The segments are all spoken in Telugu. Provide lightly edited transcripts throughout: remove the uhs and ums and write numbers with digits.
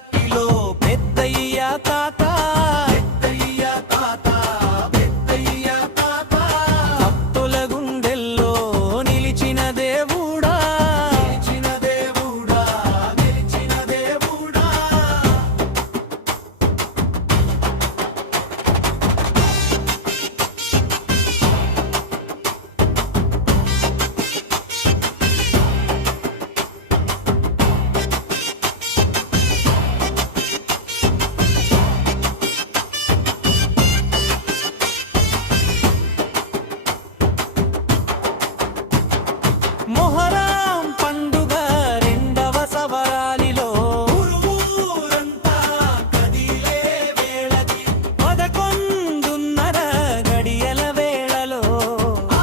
గుట్టిలో పెద్దయ్య తాత భక్తుల గుండెల్లో నిలిచిన దేవుడా మొహరం పండుగ రెండవ సవరాలిలో ఊరంతా కదిలే వేళకి 11:30 గడియల వేళలో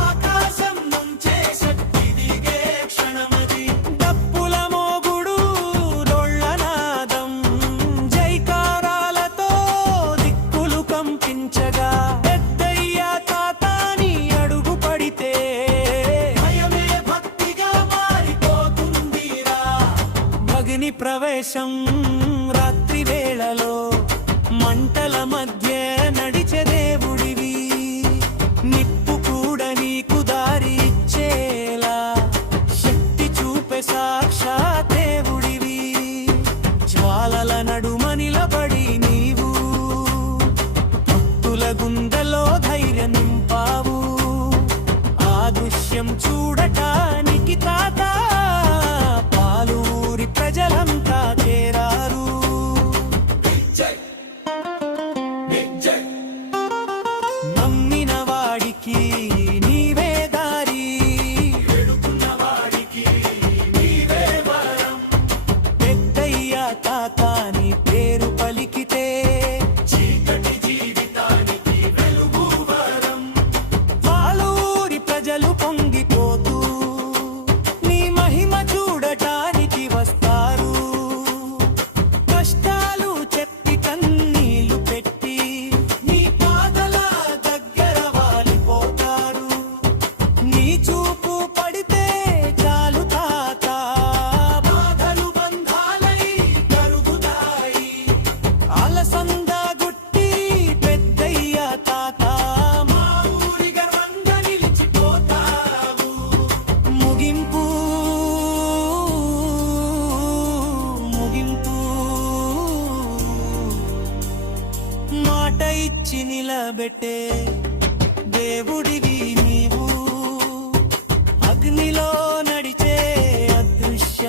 ఆకాశం నుంచే శక్తి దిగే క్షణమది డప్పుల మోగుడు డొళ్ళ నాదం జైకారాలతో దిక్కులు కంపించగా పెద్దయ్య తాతాని అడుగు పడితే అగ్ని ప్రవేశం రాత్రి వేళలో మంటల మధ్య నడిచే దేవుడివి నిప్పు కూడా నీకు దారి ఇచ్చేలా శక్తి చూపే సాక్షాత్ దేవుడివి జ్వాలల నడుమ నిలబడి నీవు భక్తుల గుండెలో ధైర్యం నింపావు ఆ దృశ్యం చూడటానికి తాత ప్రజలంతా చేరారు నమ్మిన వాడికి నీవే దారి పెద్దయ్య తాత నీ పేరు పలికితే చీకటి జీవితానికి వెలుగు వరం పాలూరి ప్రజలు పొంగిపోతూ నీ మహిమ చూడటానికి వస్తారు కష్టాలు చెప్పి కన్నీళ్లు పెట్టి నీ పాదల దగ్గర వాలిపోతారు నీ చూపు పడితే చాలు తాత బాధలు బంధాలై కరుగుతాయి అలసంద గుట్టి పెద్దయ్య తాత మా ఊరి గర్వంగా నిలిచిపోతావు ముగింపు మాట ఇచ్చి నిలబెట్టే దేవుడివి నీవు అగ్నిలో నడిచే అదృశ్య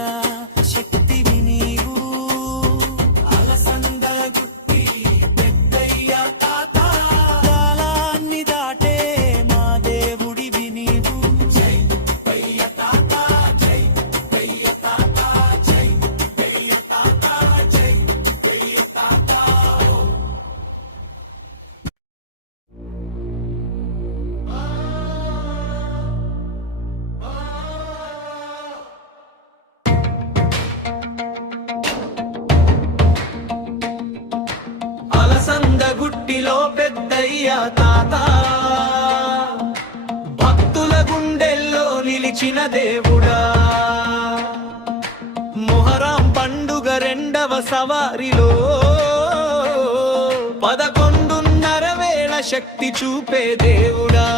శక్తివి నీవు అలసంద గుట్టి పెద్దయ్య తాత కాలాన్ని దాటే మా దేవుడివి నీవు జై పెయ్య తాత జై పెయ్య తాత జై పెయ్య తాత జై పెయ్య తాత అలసంద గుట్టిలో పెద్దయ్య తాత భక్తుల గుండెల్లో నిలిచిన దేవుడా మొహరం పండుగ రెండవ సవారిలో 11:30 వేళ శక్తి చూపే దేవుడా